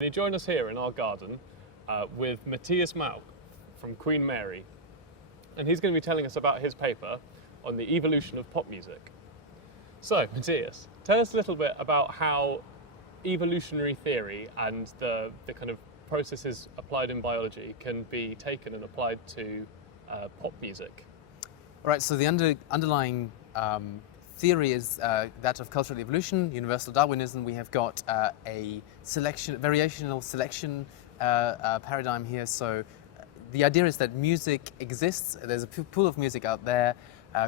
You join us here in our garden with Mathias Mauch from Queen Mary, and he's going to be telling us about his paper on the evolution of pop music. So, Mathias, tell us a little bit about how evolutionary theory and the kind of processes applied in biology can be taken and applied to pop music. Right, so the underlying theory is that of cultural evolution, universal Darwinism. We have got a variational selection paradigm here. So the idea is that music exists. There's a pool of music out there.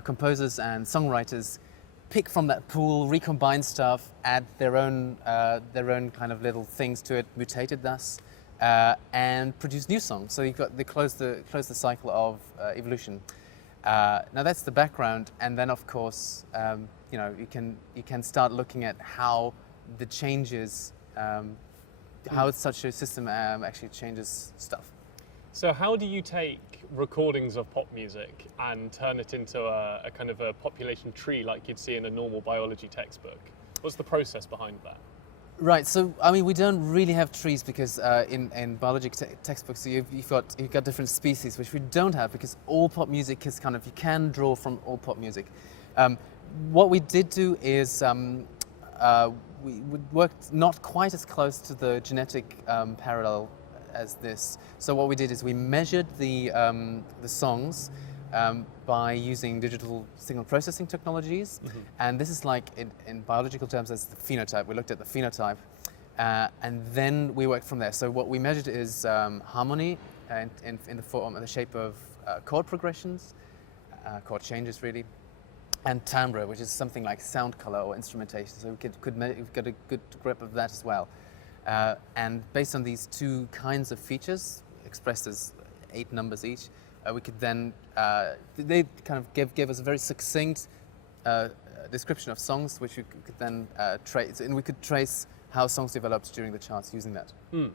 Composers and songwriters pick from that pool, recombine stuff, add their own kind of little things to it, mutate it thus, and produce new songs. So they close the cycle of evolution. Now that's the background, and then of course you can start looking at how the changes, how such a system actually changes stuff. So how do you take recordings of pop music and turn it into a kind of a population tree like you'd see in a normal biology textbook? What's the process behind that? Right, so I mean we don't really have trees because in biology textbooks you've got different species, which we don't have because all pop music is kind of, you can draw from all pop music. What we did do is we worked not quite as close to the genetic parallel as this. So what we did is we measured the songs by using digital signal processing technologies. Mm-hmm. And this is like, in biological terms, as the phenotype. We looked at the phenotype, and then we worked from there. So what we measured is harmony in the shape of chord progressions, chord changes really, and timbre, which is something like sound color or instrumentation. So we've got a good grip of that as well. And based on these two kinds of features, expressed as 8 numbers each, we could then, they kind of gave us a very succinct description of songs, which we could then trace, and we could trace how songs developed during the charts using that. Mm.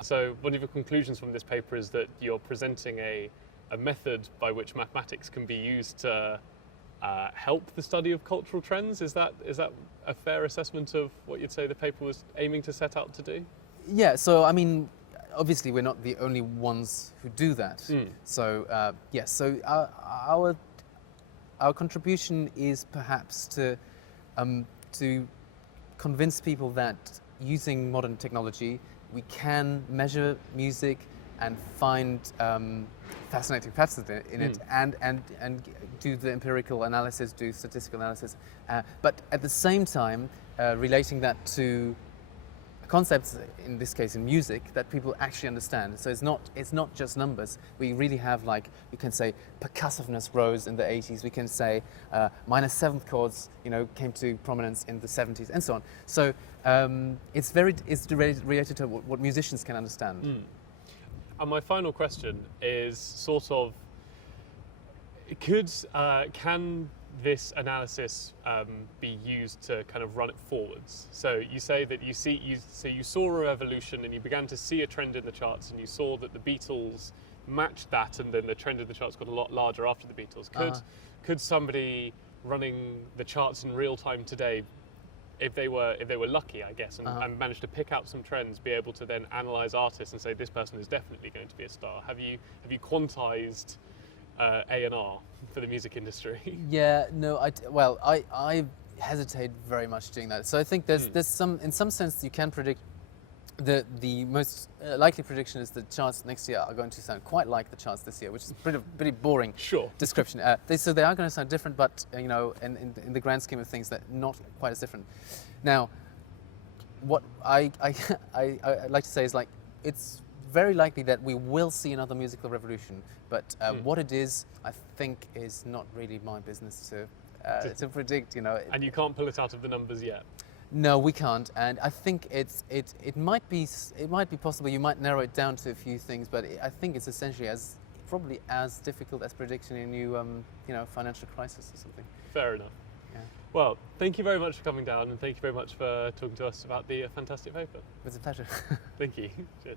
So one of your conclusions from this paper is that you're presenting a method by which mathematics can be used to help the study of cultural trends. Is that a fair assessment of what you'd say the paper was aiming to set out to do? Yeah, so I mean, obviously we're not the only ones who do that. Mm. So yes, so our contribution is perhaps to convince people that using modern technology we can measure music and find fascinating patterns in it, and do the empirical analysis, do statistical analysis, but at the same time relating that to concepts, in this case in music, that people actually understand. So it's not just numbers. We really have, like, you can say percussiveness rose in the 80s. We can say minor seventh chords, came to prominence in the 70s, and so on. So it's related to what musicians can understand. Mm. And my final question is sort of, can this analysis be used to kind of run it forwards? So you say that you saw a revolution and you began to see a trend in the charts, and you saw that the Beatles matched that, and then the trend in the charts got a lot larger after the Beatles. Could somebody running the charts in real time today, if they were lucky, I guess, and managed to pick out some trends, be able to then analyze artists and say this person is definitely going to be a star? Have you quantized A&R for the music industry? Yeah, no, I hesitate very much doing that. So I think there's in some sense you can predict. The most likely prediction is the charts next year are going to sound quite like the charts this year, which is a pretty boring description. So they are going to sound different, but in the grand scheme of things, they're not quite as different. Now, what I like to say is, like, it's very likely that we will see another musical revolution, but what it is, I think, is not really my business to predict. And you can't pull it out of the numbers yet. No, we can't, and I think it might be possible. You might narrow it down to a few things, but I think it's essentially probably as difficult as predicting a new financial crisis or something. Fair enough. Yeah. Well, thank you very much for coming down, and thank you very much for talking to us about the fantastic paper. It's a pleasure. Thank you. Cheers.